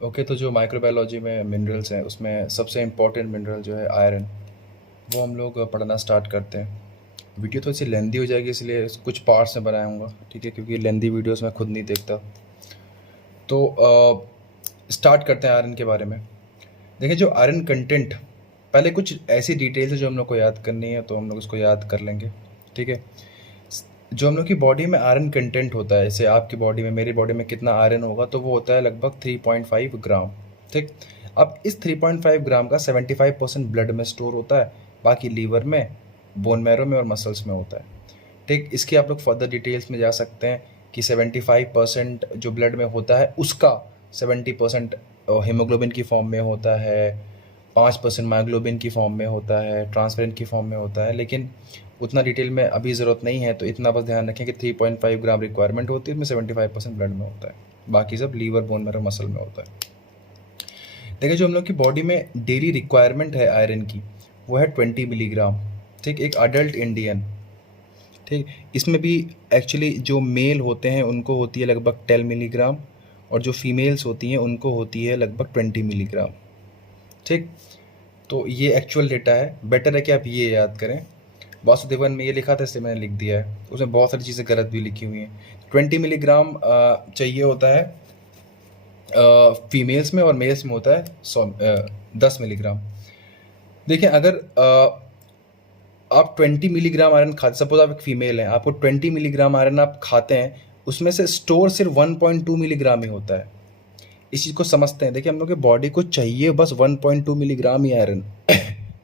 Okay, तो जो microbiology में मिनरल्स हैं उसमें सबसे इम्पोर्टेंट मिनरल जो है आयरन, वो हम लोग पढ़ना स्टार्ट करते हैं। वीडियो थोड़ी सी लेंदी हो जाएगी इसलिए कुछ पार्ट्स में बनाया ठीक है, क्योंकि लेंदी वीडियोस मैं खुद नहीं देखता। तो स्टार्ट करते हैं आयरन के बारे में। देखिए, जो आयरन कंटेंट, पहले कुछ ऐसी डिटेल्स है जो हम लोग को याद करनी है, तो हम लोग उसको याद कर लेंगे। ठीक है, जो हम लोग की बॉडी में आयरन कंटेंट होता है, जैसे आपकी बॉडी में, मेरी बॉडी में कितना आयरन होगा, तो वो होता है लगभग 3.5 ग्राम। ठीक, अब इस 3.5 ग्राम का 75% ब्लड में स्टोर होता है, बाकी लीवर में, बोन मैरो में और मसल्स में होता है। ठीक, इसकी आप लोग फर्दर डिटेल्स में जा सकते हैं कि 75% जो ब्लड में होता है उसका 70% हीमोग्लोबिन की फॉर्म में होता है, 5% मायोग्लोबिन की फॉर्म में होता है, ट्रांसपेरेंट की फॉर्म में होता है। लेकिन उतना डिटेल में अभी ज़रूरत नहीं है, तो इतना बस ध्यान रखें कि 3.5 ग्राम रिक्वायरमेंट होती है, उसमें 75% ब्लड में होता है, बाकी सब लीवर, बोन मैरो, मसल में होता है। देखिए, जो हम लोग की बॉडी में डेली रिक्वायरमेंट है आयरन की, वो है 20 मिलीग्राम। ठीक, एक अडल्ट इंडियन। ठीक, इसमें भी एक्चुअली जो मेल होते हैं उनको होती है लगभग 10 मिलीग्राम, और जो फीमेल्स होती हैं उनको होती है लगभग 20 मिलीग्राम। ठीक, तो ये एक्चुअल डेटा है। बेटर है कि आप ये याद करें। वासुदेवन में ये लिखा था, इसलिए मैंने लिख दिया है। उसमें बहुत सारी चीज़ें गलत भी लिखी हुई हैं। 20 मिलीग्राम चाहिए होता है फीमेल्स में, और मेल्स में होता है 10 मिलीग्राम। देखिए, अगर आप 20 मिलीग्राम आयरन खाते, सपोज आप एक फीमेल हैं, आपको 20 मिलीग्राम आयरन आप खाते हैं, उसमें से स्टोर सिर्फ 1.2 मिलीग्राम ही होता है। इस चीज़ को समझते हैं। देखिए, हम लोग के बॉडी को चाहिए बस 1.2 मिलीग्राम ही आयरन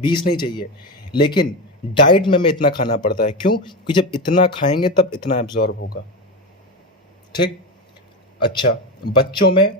20 नहीं चाहिए। लेकिन डाइट में हमें इतना खाना पड़ता है। क्यों? क्योंकि जब इतना खाएंगे तब इतना एब्जॉर्ब होगा। ठीक, अच्छा, बच्चों में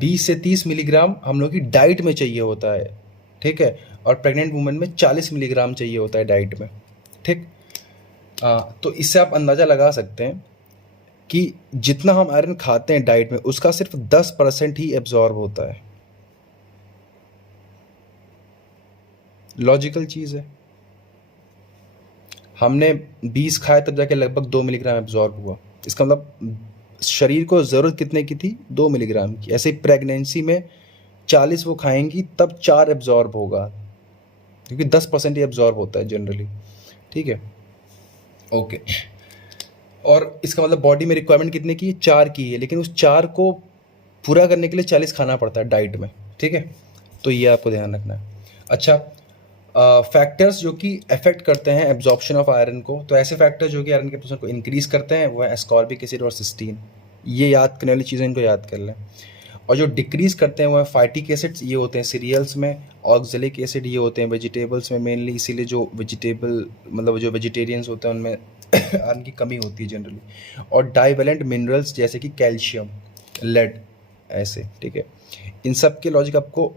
20 से 30 मिलीग्राम हम लोग की डाइट में चाहिए होता है। ठीक है, और प्रेग्नेंट वुमेन में 40 मिलीग्राम चाहिए होता है डाइट में। ठीक, तो इससे आप अंदाज़ा लगा सकते हैं कि जितना हम आयरन खाते हैं डाइट में, उसका सिर्फ 10% ही एब्जॉर्ब होता है। लॉजिकल चीज़ है। हमने 20 खाया तब जाके लगभग 2 मिलीग्राम एब्जॉर्ब हुआ। इसका मतलब शरीर को ज़रूरत कितने की थी? 2 मिलीग्राम की। ऐसे ही प्रेगनेंसी में 40 वो खाएंगी तब 4 एब्जॉर्ब होगा, क्योंकि 10% ही एब्जॉर्ब होता है जनरली। ठीक है, ओके। और इसका मतलब बॉडी में रिक्वायरमेंट कितने की? 4 की है, लेकिन उस 4 को पूरा करने के लिए 40 खाना पड़ता है डाइट में। ठीक है, तो ये आपको ध्यान रखना है। अच्छा, फैक्टर्स जो कि अफेक्ट करते हैं एब्जॉर्प्शन ऑफ आयरन को, तो ऐसे फैक्टर्स जो कि आयरन के एब्जॉर्प्शन को इंक्रीज करते हैं वो है एस्कॉर्बिक एसिड और सिस्टीन। ये याद करने वाली चीज़ें इनको याद कर लें। और जो डिक्रीज करते हैं वो है फाइटिक एसिड्स, ये होते हैं सीरियल्स में। ऑक्जेलिक एसिड ये होते हैं वेजिटेबल्स में मेनली, इसीलिए जो वेजिटेबल मतलब जो वेजिटेरियंस होते हैं उनमें आयरन की कमी होती है जनरली। और डाइवेलेंट मिनरल्स जैसे कि कैल्शियम, लेड, ऐसे। ठीक है, इन सब के लॉजिक आपको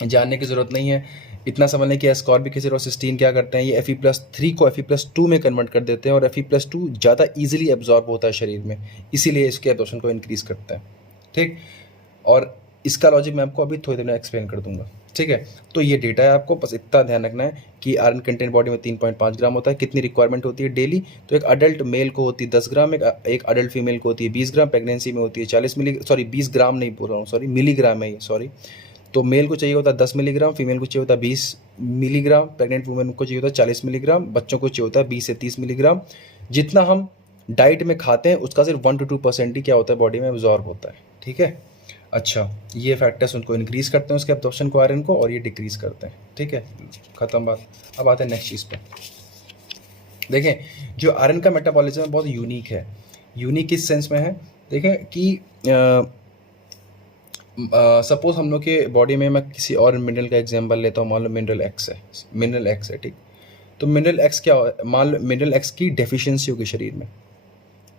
जानने की ज़रूरत नहीं है। इतना समझ लें कि एस्कॉर्बिक एसिड और सिस्टीन क्या करते हैं, ये Fe+3 को Fe+2 में कन्वर्ट कर देते हैं, और Fe+2 ज़्यादा ईजिली एब्जॉर्ब होता है शरीर में, इसीलिए इसके एब्जॉर्प्शन को इंक्रीज़ करता है। ठीक, और इसका लॉजिक मैं आपको अभी थोड़ी देर में एक्सप्लेन कर दूंगा। ठीक है, तो ये डेटा है, आपको बस इतना ध्यान रखना है कि आयरन कंटेंट बॉडी में 3.5 ग्राम होता है। कितनी रिक्वायरमेंट होती है डेली? तो एक अडल्ट मेल को होती है 10 ग्राम, एक अडल्ट फीमेल को होती है 20 ग्राम, प्रेगनेंसी में होती है 20 ग्राम नहीं बोल रहा हूँ, सॉरी, मिलीग्राम है ये, सॉरी। तो मेल को चाहिए होता है 10 मिलीग्राम, फीमेल को चाहिए होता है 20 मिलीग्राम, प्रेग्नेंट वुमेन को चाहिए होता है 40 मिलीग्राम, बच्चों को चाहिए होता है 20 से 30 मिलीग्राम। जितना हम डाइट में खाते हैं उसका सिर्फ 1 to 2% ही क्या होता है बॉडी में एब्जॉर्ब होता है। ठीक है, अच्छा, ये फैक्टर्स उनको इंक्रीज करते हैं उसके एब्जॉर्प्शन को आयरन को, और ये डिक्रीज करते हैं। ठीक है, खत्म बात। अब आते हैं नेक्स्ट चीज़ पे। देखें, जो आयरन का मेटाबॉलिज्म है बहुत यूनिक है। यूनिक किस सेंस में है? देखें कि सपोज हम लोग के बॉडी में, मैं किसी और मिनरल का एग्जांपल लेता हूँ, मान लो मिनरल एक्स है, मिनरल एक्स है। ठीक, तो मिनरल एक्स क्या हो, मान लो मिनरल एक्स की डेफिशिएंसी होगी शरीर में।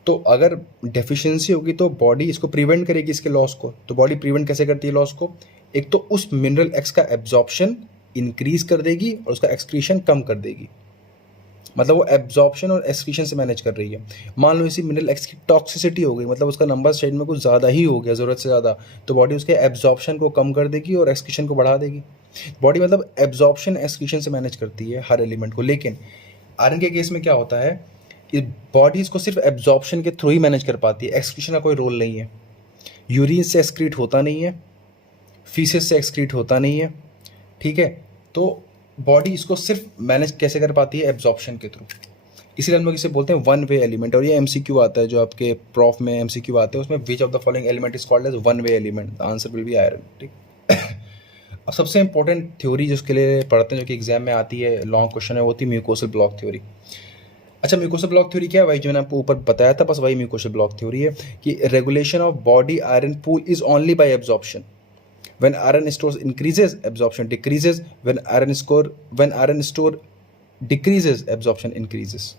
तो अगर डेफिशिएंसी होगी तो बॉडी इसको प्रिवेंट करेगी, इसके लॉस को। तो बॉडी प्रिवेंट कैसे करती है लॉस को? एक तो उस मिनरल एक्स का एब्जॉर्प्शन इंक्रीज कर देगी और उसका एक्सक्रीशन कम कर देगी। मतलब वो एब्जॉर्प्शन और एक्सक्रीशन से मैनेज कर रही है। मान लो इसी मिनरल एक्स की टॉक्सिसिटी हो गई, मतलब उसका नंबर शरीर में कुछ ज़्यादा ही हो गया, ज़रूरत से ज़्यादा, तो बॉडी उसके एब्जॉर्प्शन को कम कर देगी और एक्सक्रीशन को बढ़ा देगी। बॉडी मतलब एब्जॉर्प्शन एक्सक्रीशन से मैनेज करती है हर एलिमेंट को। लेकिन आयरन के केस में क्या होता है कि बॉडी इसको सिर्फ एब्जॉर्प्शन के थ्रू ही मैनेज कर पाती है, एक्सक्रीशन का कोई रोल नहीं है। यूरिन से एक्सक्रीट होता नहीं है, फीसेस से एक्सक्रीट होता नहीं है, ठीक है। तो बॉडी इसको सिर्फ मैनेज कैसे कर पाती है? एब्जॉर्प्शन के थ्रू। इसीलिए हम लोग इसे बोलते हैं वन वे एलिमेंट। और ये एमसीक्यू आता है जो आपके प्रॉफ में एमसीक्यू आते हैं, उसमें which of the following element is called as one way element, the answer will be iron, ठीक। अब सबसे इंपॉर्टेंट थ्योरी जिसके लिए पढ़ते हैं, जो कि एग्जाम में आती है, लॉन्ग क्वेश्चन है, वो होती है म्यूकोसल ब्लॉक थ्योरी। अच्छा, म्यूकोसल ब्लॉक थ्योरी क्या है? वही जो मैंने आपको ऊपर बताया था, बस वही म्यूकोसल ब्लॉक थ्योरी है कि regulation of body iron pool is only by absorption. When iron stores increases, absorption decreases. When iron store decreases, absorption increases.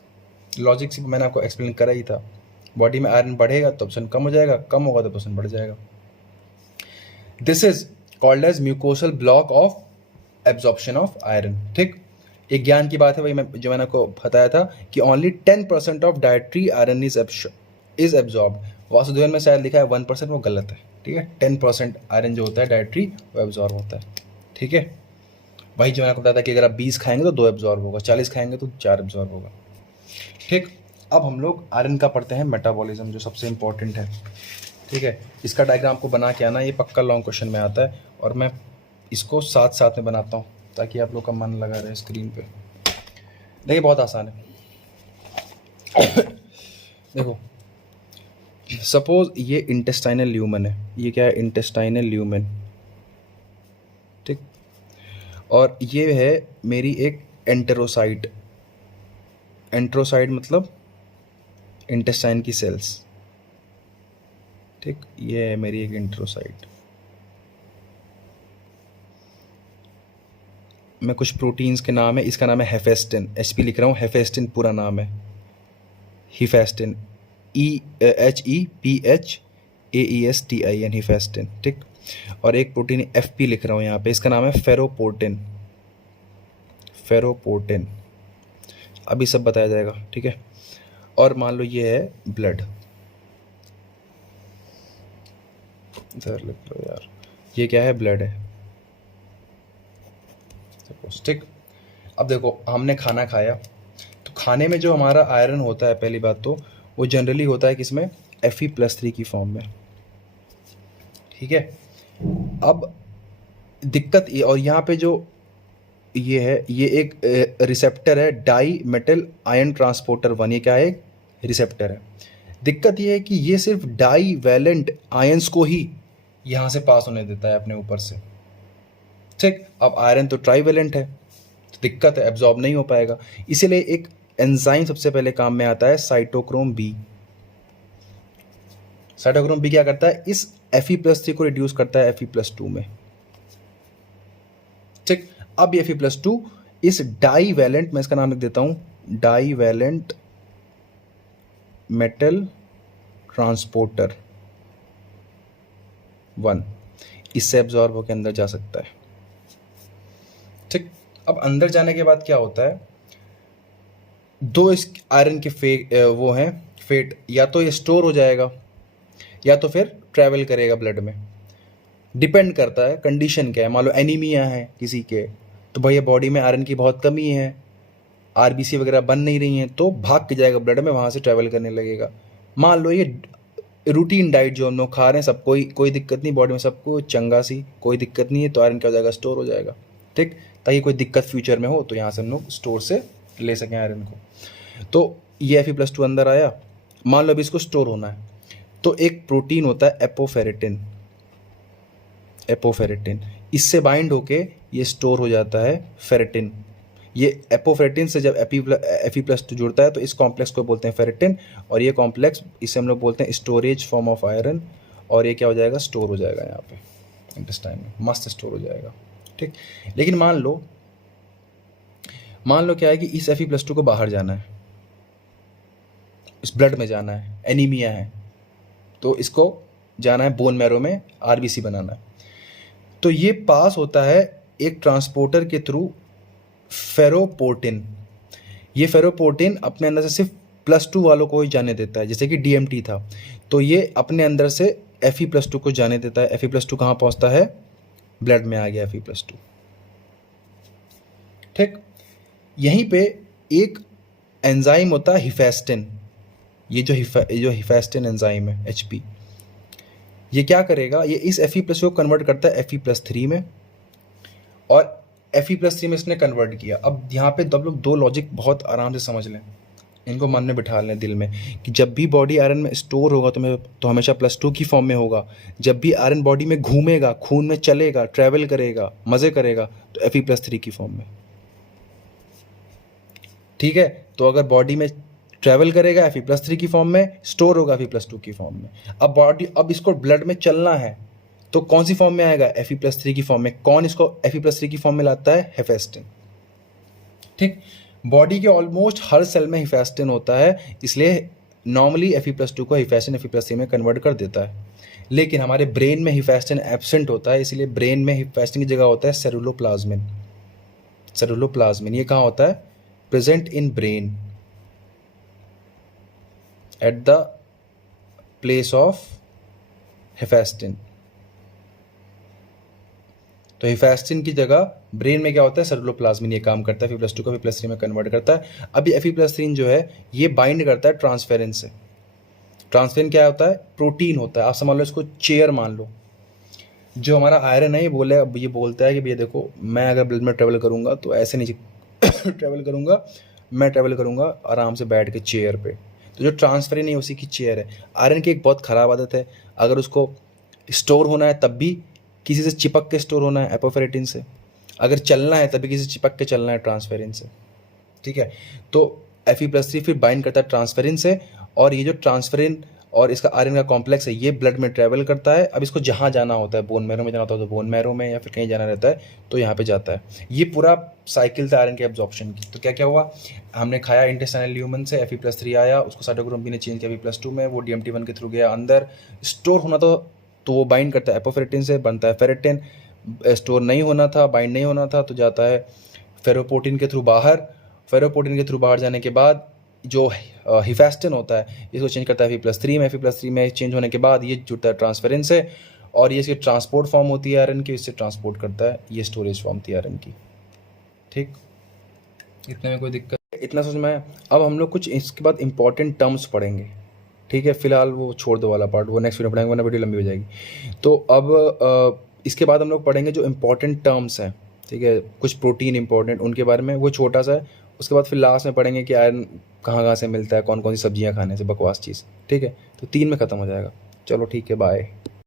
Logic से मैंने आपको एक्सप्लेन करा ही था। बॉडी में आयरन बढ़ेगा तो ऑप्शन कम हो जाएगा, कम होगा तो ऑप्शन बढ़ जाएगा। This is called as mucosal block of absorption of iron, ठीक। एक ज्ञान की बात है, वही जो मैंने आपको बताया था कि only 10% of dietary iron is absorb. Vasudevan में शायद लिखा है 1%, वो गलत है, ठीक है। 10% आयरन जो होता है डायट्री, वो एब्जॉर्ब होता है, ठीक है। वही जो मैंने आपको बताया था कि अगर आप 20 खाएंगे तो 2 एब्जॉर्ब होगा, 40 खाएंगे तो 4 एब्जॉर्ब होगा, ठीक। अब हम लोग आयरन का पढ़ते हैं मेटाबॉलिज्म, जो सबसे इंपॉर्टेंट है, ठीक है। इसका डायग्राम आपको बना के आना, ये पक्का लॉन्ग क्वेश्चन में आता है, और मैं इसको साथ साथ में बनाता हूँ ताकि आप लोग का मन लगा रहे स्क्रीन पे। देखिए बहुत आसान है। देखो, सपोज ये इंटेस्टाइनल ल्यूमन है, ये क्या है? इंटेस्टाइनल ल्यूमन, ठीक। और ये है मेरी एक एंटेरोसाइट। एंटेरोसाइट मतलब इंटेस्टाइन की सेल्स, ठीक। ये है मेरी एक एंटेरोसाइट। मैं कुछ प्रोटीन्स के नाम है, इसका नाम है हेफेस्टिन, एचपी लिख रहा हूँ, हेफेस्टिन पूरा नाम है, हिफेस्टिन, HEPHAESTIN, हिफेस्टिन, ठीक। और एक प्रोटीन FP लिख रहा हूँ यहाँ पे, इसका नाम है फेरोपोर्टिन, फेरोपोर्टिन। अभी सब बताया जाएगा, ठीक है। और मान लो ये है ब्लड, इधर लिख लो यार, ये क्या है? ब्लड है, ठीक। अब देखो, हमने खाना खाया, तो खाने में जो हमारा आयरन होता है, पहली बात तो वो जनरली होता है किसमें? Fe+3 की फॉर्म में, ठीक है। अब दिक्कत ये, और यहाँ पे जो ये है, ये एक रिसेप्टर है, डाई मेटल आयन ट्रांसपोर्टर 1, ये क्या है? रिसेप्टर है। दिक्कत ये है कि ये सिर्फ डाई वैलेंट आयंस को ही यहाँ से पास होने देता है अपने ऊपर से, ठीक। अब आयरन तो ट्राईवेलेंट है, तो दिक्कत है, एब्जॉर्ब नहीं हो पाएगा। इसीलिए एक एंजाइम सबसे पहले काम में आता है, साइटोक्रोम बी। साइटोक्रोम बी क्या करता है? इस Fe+3 को रिड्यूस करता है Fe+2 में, ठीक। अब ये Fe+2 इस डाईवैलेंट, मैं इसका नाम लिख देता हूं, डाईवैलेंट मेटल ट्रांसपोर्टर 1, इससे एब्जॉर्ब होकर अंदर जा सकता है, ठीक। अब अंदर जाने के बाद क्या होता है? दो इस आयरन के वो हैं फेट, या तो ये स्टोर हो जाएगा या तो फिर ट्रैवल करेगा ब्लड में, डिपेंड करता है कंडीशन क्या है। मान लो एनीमिया है किसी के, तो भैया बॉडी में आयरन की बहुत कमी है, आरबीसी वगैरह बन नहीं रही हैं, तो भाग के जाएगा ब्लड में, वहाँ से ट्रैवल करने लगेगा। मान लो ये रूटीन डाइट जो हम लोग खा रहे हैं, सब कोई दिक्कत नहीं, बॉडी में सबको चंगा सी, कोई दिक्कत नहीं है, तो आयरन क्या हो जाएगा? स्टोर हो जाएगा, ठीक। ताकि कोई दिक्कत फ्यूचर में हो तो यहाँ से हम लोग स्टोर से ले सकें आयरन को। तो ये Fe+2 अंदर आया, मान लो अभी इसको स्टोर होना है, तो एक प्रोटीन होता है एपोफेरेटिन, एपोफेरेटिन, इससे बाइंड होके ये स्टोर हो जाता है फेरेटिन। ये एपोफेरेटिन से जब Fe+2 जुड़ता है तो इस कॉम्प्लेक्स को बोलते हैं फेरेटिन, और ये कॉम्प्लेक्स, इसे हम लोग बोलते हैं स्टोरेज फॉर्म ऑफ आयरन, और ये क्या हो जाएगा? स्टोर हो जाएगा यहाँ पे इंटेस्टाइन में, मस्त स्टोर हो जाएगा, ठीक। लेकिन मान लो क्या है कि इस Fe+2 को बाहर जाना है, इस ब्लड में जाना है, एनीमिया है, तो इसको जाना है बोन मैरो में, आरबीसी बनाना है, तो ये पास होता है एक ट्रांसपोर्टर के थ्रू, फेरोपोर्टिन। ये फेरोपोर्टिन अपने अंदर से सिर्फ +2 वालों को ही जाने देता है, जैसे कि DMT था, तो ये अपने अंदर से Fe+2 को जाने देता है। Fe+2 कहाँ पहुँचता है? ब्लड में आ गया Fe+2, ठीक। यहीं पे एक एंजाइम होता है हिफेस्टिन, ये जो हिफेस्टिन एंजाइम है HP, ये क्या करेगा, ये इस Fe+ को कन्वर्ट करता है Fe+3 में, और Fe+3 में इसने कन्वर्ट किया। अब यहाँ पे आप लोग दो लॉजिक बहुत आराम से समझ लें, इनको मन में बिठा लें दिल में, कि जब भी बॉडी आयरन में स्टोर होगा तो हमेशा +2 की फॉर्म में होगा। जब भी आयरन बॉडी में घूमेगा, खून में चलेगा, ट्रैवल करेगा, मज़े करेगा, तो Fe+3 की फॉर्म में। ठीक है, तो अगर बॉडी में ट्रैवल करेगा Fe+3 की फॉर्म में, स्टोर होगा Fe+2 की फॉर्म में। अब इसको ब्लड में चलना है तो कौन सी फॉर्म में आएगा, Fe+3 की फॉर्म में। कौन इसको Fe+3 की फॉर्म में लाता है, हेफेस्टिन। ठीक, बॉडी के ऑलमोस्ट हर सेल में हिफेस्टिन होता है, इसलिए नॉर्मली Fe+2 को हिफेस्टिन Fe+3 में कन्वर्ट कर देता है। लेकिन हमारे ब्रेन में हिफेस्टिन एब्सेंट होता है, इसलिए ब्रेन में हिफेस्टिन की जगह होता है सेरुलोप्लाज्मिन। सेरुलोप्लाज्मिन ये कहाँ होता है, present in brain at the place of hephaestin. तो हिफेस्टिन की जगह ब्रेन में क्या होता है, सेरुलोप्लाज्मिन ये काम करता है, Fe+2 को Fe+3 में कन्वर्ट करता है। अब ये Fe+3 जो है ये बाइंड करता है ट्रांसफेरिन से। ट्रांसफेरिन क्या होता है, प्रोटीन होता है। आप समझ लो इसको चेयर मान लो। जो हमारा आयरन है ये बोलता है कि भैया देखो, मैं अगर ब्लड में ट्रेवल करूँगा तो ऐसे नहीं ट्रेवल करूँगा, मैं ट्रेवल करूँगा आराम से बैठ के चेयर पे। तो जो ट्रांसफेरिन है उसी की चेयर है। आयरन की एक बहुत ख़राब आदत है, अगर उसको स्टोर होना है तब भी किसी से चिपक के स्टोर होना है, एपोफेरेटिन से। अगर चलना है तभी किसी से चिपक के चलना है, ट्रांसफेरिन से। ठीक है, तो Fe+3 फिर बाइंड करता है ट्रांसफेरिन से, और ये जो ट्रांसफेरिन और इसका आयरन का कॉम्प्लेक्स है ये ब्लड में ट्रैवल करता है। अब इसको जहाँ जाना होता है, बोन मैरो में जाना होता है तो बोन मैरो में, या फिर कहीं जाना रहता है तो यहाँ पे जाता है। ये पूरा साइकिल था आयरन के एब्जॉर्प्शन की। तो क्या क्या हुआ, हमने खाया इंटेस्टाइनल ल्यूमन से, Fe+3 आया, उसको साइटोक्रोम बी ने चेंज किया Fe+2 में, वो DMT1 के थ्रू गया अंदर। स्टोर होना तो वो बाइंड करता है एपोफेरेटिन से, बनता है फेरेटिन। स्टोर नहीं होना था, बाइंड नहीं होना था, तो जाता है फेरोपोर्टिन के थ्रू बाहर। फेरोपोर्टिन के थ्रू बाहर जाने के बाद जो हिफेस्टिन होता है इसको चेंज करता है Fe+3 में। Fe+3 में चेंज होने के बाद ये जुड़ता है ट्रांसफेरिन से, और ये इसकी ट्रांसपोर्ट फॉर्म होती है आयरन की, इससे ट्रांसपोर्ट करता है, ये स्टोरेज फॉर्म थी आयरन की। ठीक, इतने में कोई दिक्कत, इतना समझ में आया। अब हम लोग कुछ इसके बाद इंपॉर्टेंट टर्म्स पढ़ेंगे। ठीक है, फिलहाल वो छोड़ दो वाला पार्ट, वो नेक्स्ट वीडियो पढ़ेंगे वरना वीडियो लंबी हो जाएगी। तो अब इसके बाद हम लोग पढ़ेंगे जो इंपॉर्टेंट टर्म्स हैं। ठीक है, कुछ प्रोटीन इंपॉर्टेंट उनके बारे में, वो छोटा सा है। उसके बाद फिर लास्ट में पढ़ेंगे कि आयरन कहाँ कहाँ से मिलता है, कौन कौन सी सब्जियाँ खाने से, बकवास चीज़। ठीक है, तो 3 में ख़त्म हो जाएगा। चलो ठीक है, बाय।